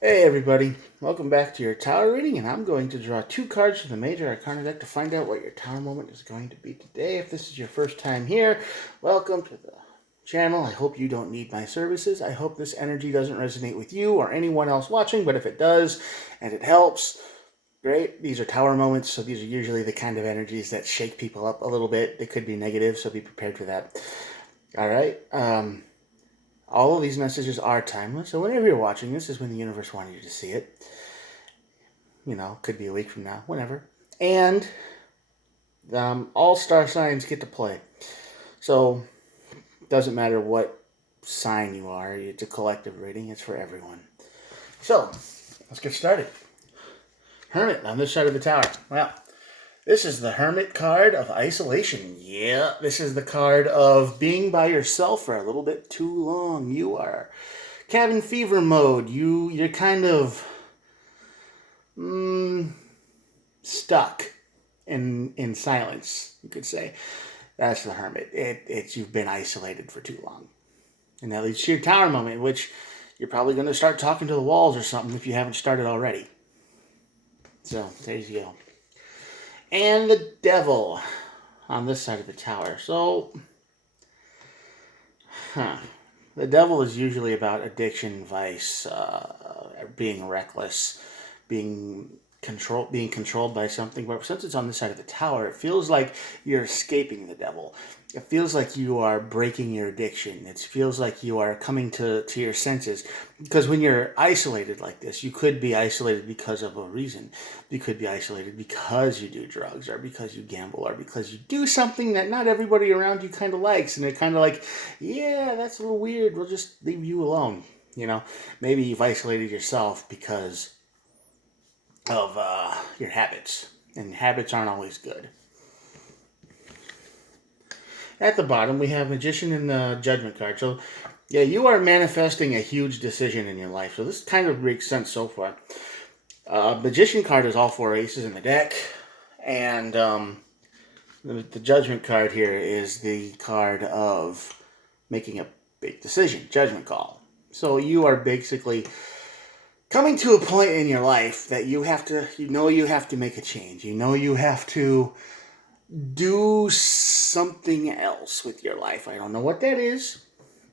Hey everybody, welcome back to your tower reading, and I'm going to draw two cards from the Major Arcana deck to find out what your tower moment is going to be today. If this is your first time here, welcome to the channel. I hope you don't need my services. I hope this energy doesn't resonate with you or anyone else watching, but if it does and it helps, great. These are tower moments, so these are usually the kind of energies that shake people up a little bit. They could be negative, so be prepared for that. All right. All of these messages are timeless, so whenever you're watching this is when the universe wanted you to see it. Could be a week from now, whenever. And all star signs get to play. So, it doesn't matter what sign you are, it's a collective reading, it's for everyone. So, let's get started. Hermit on this side of the tower. Well, this is the Hermit card of isolation. Yeah, this is the card of being by yourself for a little bit too long. You are cabin fever mode. You're kind of stuck in silence, you could say. That's the Hermit. It's you've been isolated for too long. And that leads to your tower moment, which you're probably going to start talking to the walls or something if you haven't started already. So, there you go. And the Devil on this side of the tower. So, the Devil is usually about addiction, vice, being reckless, being controlled by something. But since it's on this side of the tower, it feels like you're escaping the devil. It feels like you are breaking your addiction. It feels like you are coming to your senses. Because when you're isolated like this, you could be isolated because of a reason. You could be isolated because you do drugs, or because you gamble, or because you do something that not everybody around you kind of likes. And they're kind of like, yeah, that's a little weird. We'll just leave you alone. Maybe you've isolated yourself because of your habits, and habits aren't always good. At the bottom, we have Magician and the Judgment card. So, yeah, you are manifesting a huge decision in your life. So this kind of makes sense so far. Magician card is all four aces in the deck, and the Judgment card here is the card of making a big decision, judgment call. So you are basically coming to a point in your life that you have to make a change. You have to do something else with your life. I don't know what that is,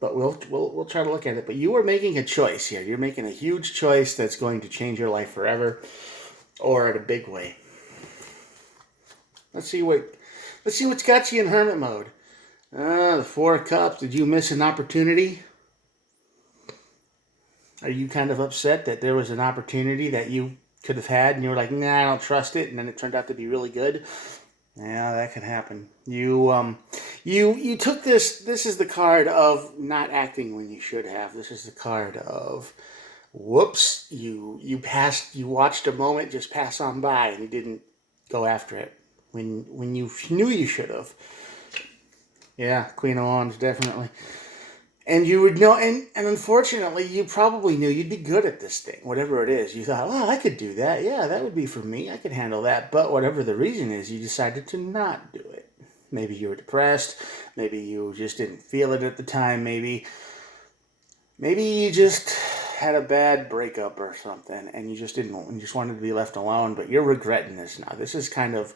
but we'll try to look at it. But you are making a choice here. You're making a huge choice that's going to change your life forever, or in a big way. Let's see what's got you in hermit mode. The Four of Cups. Did you miss an opportunity? Are you kind of upset that there was an opportunity that you could have had and you were like, nah, I don't trust it, and then it turned out to be really good? Yeah, that could happen. You took this. This is the card of not acting when you should have. This is the card of whoops. You watched a moment just pass on by and you didn't go after it when you knew you should have. Yeah, Queen of Wands, definitely. And you would know, and unfortunately, you probably knew you'd be good at this thing, whatever it is. You thought, well, I could do that. Yeah, that would be for me. I could handle that. But whatever the reason is, you decided to not do it. Maybe you were depressed. Maybe you just didn't feel it at the time. Maybe you just had a bad breakup or something, and you just wanted to be left alone. But you're regretting this now. This is kind of,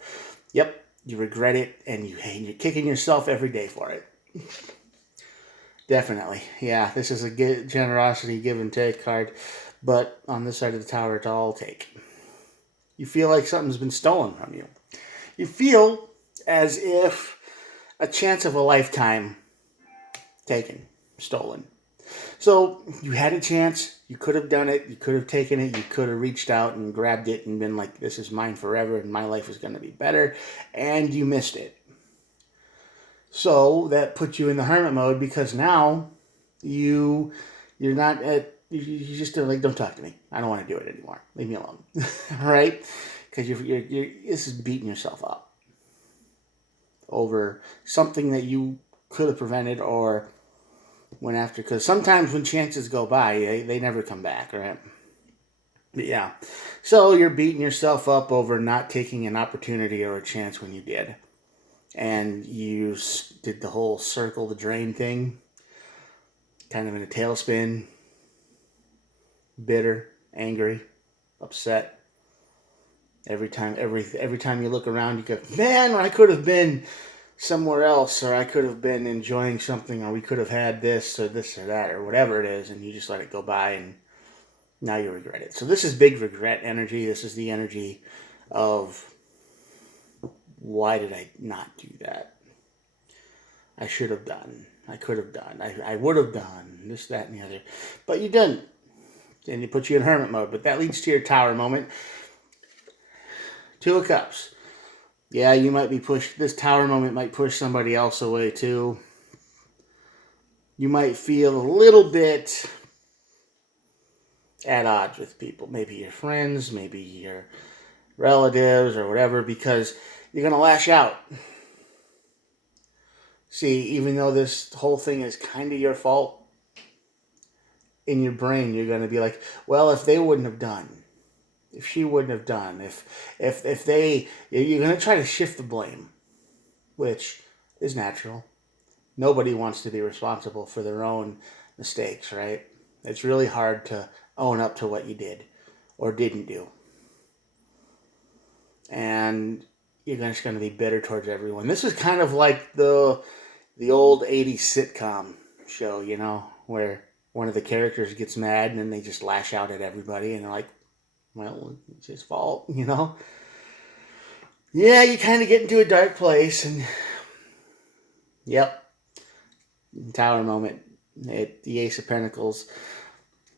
yep, you regret it, and you're kicking yourself every day for it. Definitely. Yeah, this is a generosity give and take card. But on this side of the tower, it's all take. You feel like something's been stolen from you. You feel as if a chance of a lifetime taken, stolen. So you had a chance. You could have done it. You could have taken it. You could have reached out and grabbed it and been like, this is mine forever and my life is going to be better. And you missed it. So that puts you in the hermit mode because now you're not at you just like, don't talk to me. I don't want to do it anymore. Leave me alone. Right? Because you're this is beating yourself up over something that you could have prevented or went after. Because sometimes when chances go by, they never come back, right? But yeah, so you're beating yourself up over not taking an opportunity or a chance when you did, and you did the whole circle the drain thing, kind of in a tailspin, bitter, angry, upset. Every time you look around, you go, man, I could have been somewhere else, or I could have been enjoying something, or we could have had this or that, or whatever it is, and you just let it go by, and now you regret it. So this is big regret energy. This is the energy of, why did I not do that? I should have done. I could have done. I would have done this, that, and the other. But you didn't. And it puts you in hermit mode. But that leads to your tower moment. Two of Cups. Yeah, you might be pushed. This tower moment might push somebody else away too. You might feel a little bit at odds with people. Maybe your friends, maybe your relatives, or whatever, because you're going to lash out. See, even though this whole thing is kind of your fault, in your brain you're going to be like, well, if they wouldn't have done, if she wouldn't have done, if they, you're going to try to shift the blame, which is natural. Nobody wants to be responsible for their own mistakes, right? It's really hard to own up to what you did or didn't do. And you're just going to be bitter towards everyone. This is kind of like the old 80s sitcom show, you know, where one of the characters gets mad and then they just lash out at everybody and they're like, well, it's his fault, you know? Yeah, you kind of get into a dark place, and yep, tower moment, the Ace of Pentacles.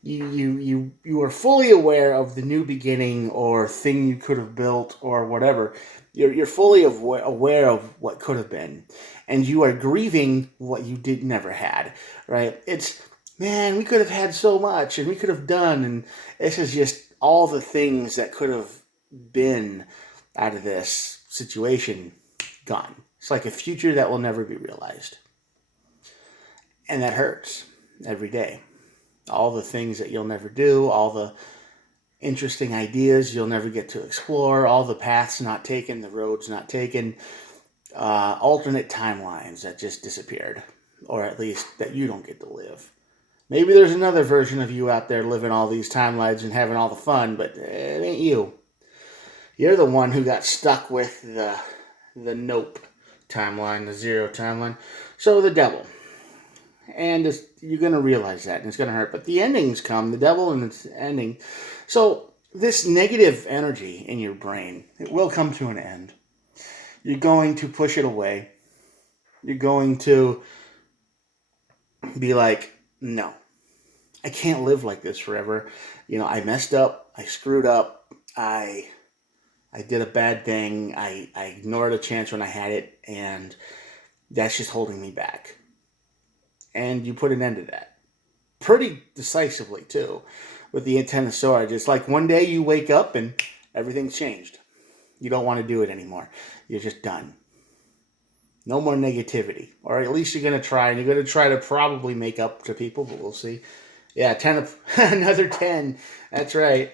You are fully aware of the new beginning or thing you could have built or whatever. You're fully aware of what could have been, and you are grieving what you never had, right? It's, man, we could have had so much, and we could have done, and this is just all the things that could have been out of this situation gone. It's like a future that will never be realized, and that hurts every day. All the things that you'll never do, all the interesting ideas you'll never get to explore, all the paths not taken, the roads not taken, alternate timelines that just disappeared, or at least that you don't get to live. Maybe there's another version of you out there living all these timelines and having all the fun, but it ain't you. You're the one who got stuck with the nope timeline, the zero timeline. So the devil. And you're going to realize that, and it's going to hurt. But the endings come, the devil and its ending. So this negative energy in your brain, it will come to an end. You're going to push it away. You're going to be like, no, I can't live like this forever. You know, I messed up. I screwed up. I did a bad thing. I ignored a chance when I had it, and that's just holding me back. And you put an end to that. Pretty decisively, too, with the Ten of Swords. It's like one day you wake up and everything's changed. You don't want to do it anymore. You're just done. No more negativity. Or at least you're going to try, and you're going to try to probably make up to people, but we'll see. Yeah, another 10. That's right.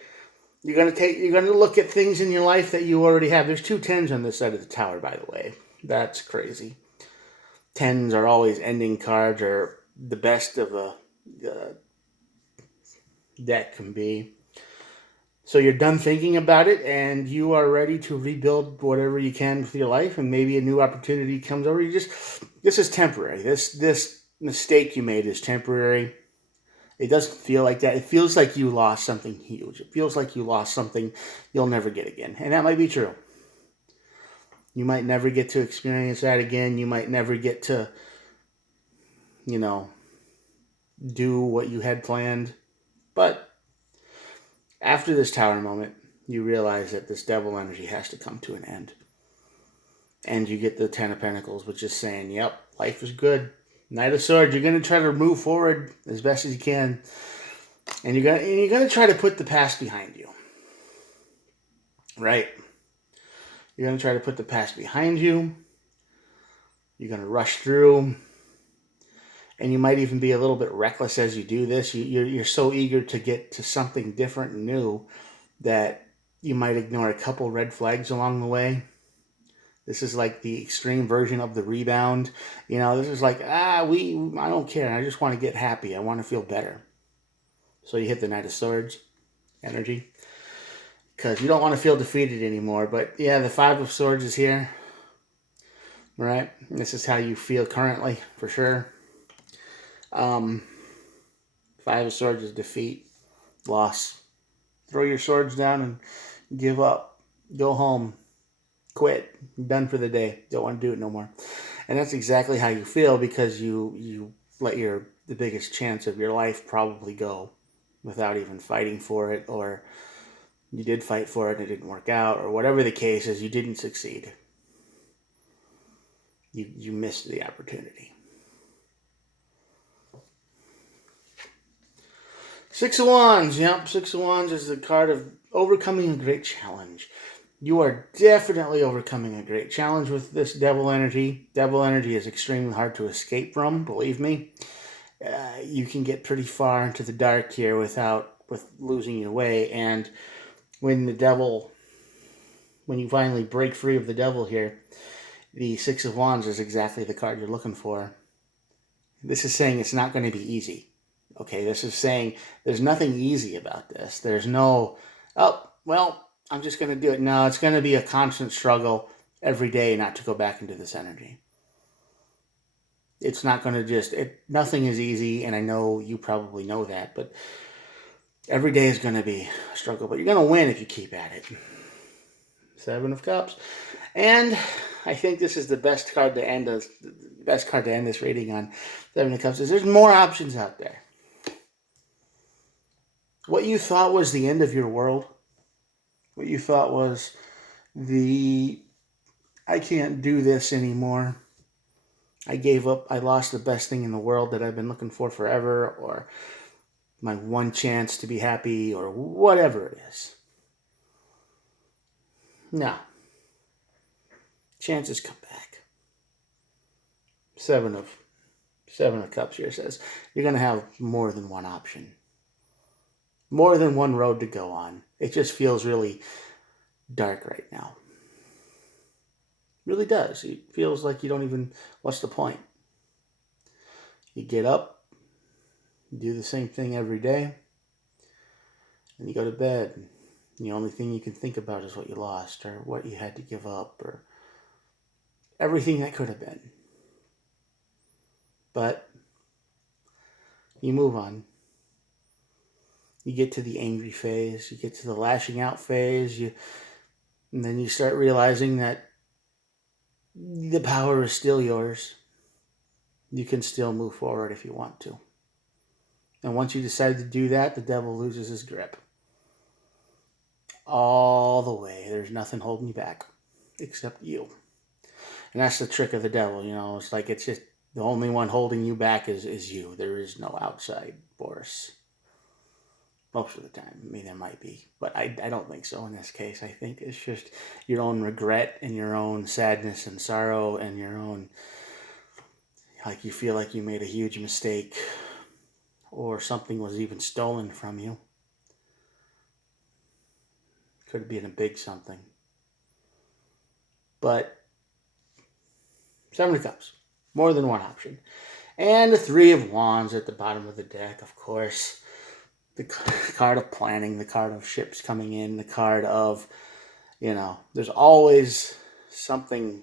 You're going to look at things in your life that you already have. There's 2 10s on this side of the tower, by the way. That's crazy. 10s are always ending cards, or the best of a deck can be. So you're done thinking about it, and you are ready to rebuild whatever you can with your life, and maybe a new opportunity comes over. This is temporary. This mistake you made is temporary. It doesn't feel like that. It feels like you lost something huge. It feels like you lost something you'll never get again. And that might be true. You might never get to experience that again. You might never get to, do what you had planned. But after this tower moment, you realize that this devil energy has to come to an end. And you get the 10 of Pentacles, which is saying, yep, life is good. Knight of Swords, you're going to try to move forward as best as you can. And you're going to try to put the past behind you. Right? You're going to try to put the past behind you. You're going to rush through. And you might even be a little bit reckless as you do this. You're so eager to get to something different and new that you might ignore a couple red flags along the way. This is like the extreme version of the rebound. This is like, I don't care. I just want to get happy. I want to feel better. So you hit the Knight of Swords. energy. Because you don't want to feel defeated anymore. But yeah, the Five of Swords is here. Right? This is how you feel currently, for sure. Five of Swords is defeat, loss. Throw your swords down and give up. Go home. Quit. Done for the day. Don't want to do it no more. And that's exactly how you feel because you let the biggest chance of your life probably go without even fighting for it, or you did fight for it and it didn't work out, or whatever the case is, you didn't succeed. You missed the opportunity. Six of Wands. Yep, Six of Wands is the card of overcoming a great challenge. You are definitely overcoming a great challenge with this devil energy. Devil energy is extremely hard to escape from, believe me. You can get pretty far into the dark here with losing your way. And when you finally break free of the devil here, the Six of Wands is exactly the card you're looking for. This is saying it's not going to be easy. Okay, this is saying there's nothing easy about this. There's no, oh, well, I'm just going to do it. No, it's going to be a constant struggle every day not to go back into this energy. It's not going to nothing is easy, and I know you probably know that, but every day is going to be a struggle, but you're going to win if you keep at it. Seven of Cups. And I think this is the best card to end this reading on. Seven of Cups is there's more options out there. What you thought was the end of your world, what you thought was I can't do this anymore, I gave up, I lost the best thing in the world that I've been looking for forever, or my one chance to be happy, or whatever it is. No. Chances come back. Seven of Cups here says you're going to have more than one option. More than one road to go on. It just feels really dark right now. It really does. It feels like you don't even, what's the point? You get up, you do the same thing every day, and you go to bed. The only thing you can think about is what you lost, or what you had to give up, or everything that could have been. But you move on. You get to the angry phase, you get to the lashing out phase, and then you start realizing that the power is still yours. You can still move forward if you want to. And once you decide to do that, the devil loses his grip. All the way. There's nothing holding you back except you. And that's the trick of the devil, It's like it's just the only one holding you back is you. There is no outside force. Most of the time. I mean, there might be. But I don't think so in this case. I think it's just your own regret and your own sadness and sorrow and your own, like you feel like you made a huge mistake or something was even stolen from you. Could have been a big something. But Seven of Cups. More than one option. And the Three of Wands at the bottom of the deck, of course. The card of planning, the card of ships coming in, the card of, there's always something,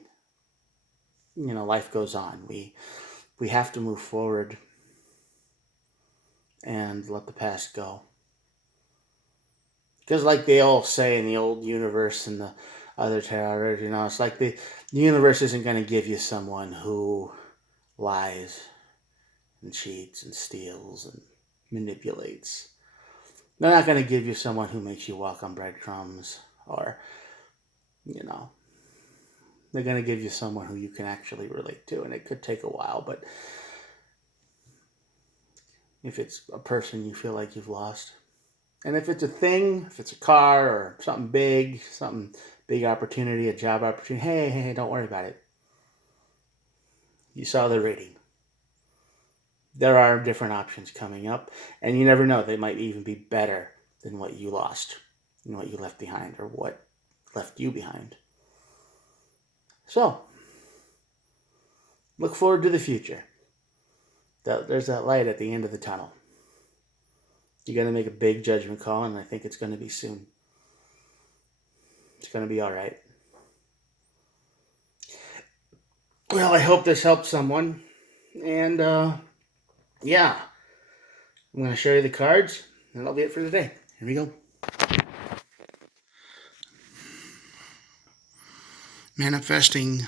life goes on. We have to move forward and let the past go. Because like they all say in the old universe and the other tarot, it's like the universe isn't going to give you someone who lies and cheats and steals and manipulates. They're not going to give you someone who makes you walk on breadcrumbs or, they're going to give you someone who you can actually relate to. And it could take a while, but if it's a person you feel like you've lost, and if it's a thing, if it's a car or something big opportunity, a job opportunity, hey, don't worry about it. You saw the rating. There are different options coming up, and you never know. They might even be better than what you lost and what you left behind or what left you behind. So, look forward to the future. There's that light at the end of the tunnel. You're going to make a big judgment call, and I think it's going to be soon. It's going to be all right. Well, I hope this helped someone. And, yeah. I'm going to show you the cards, and that'll be it for today. Here we go. Manifesting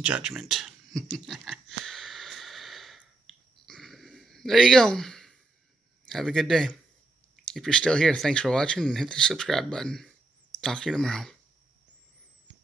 judgment. There you go. Have a good day. If you're still here, thanks for watching, and hit the subscribe button. Talk to you tomorrow.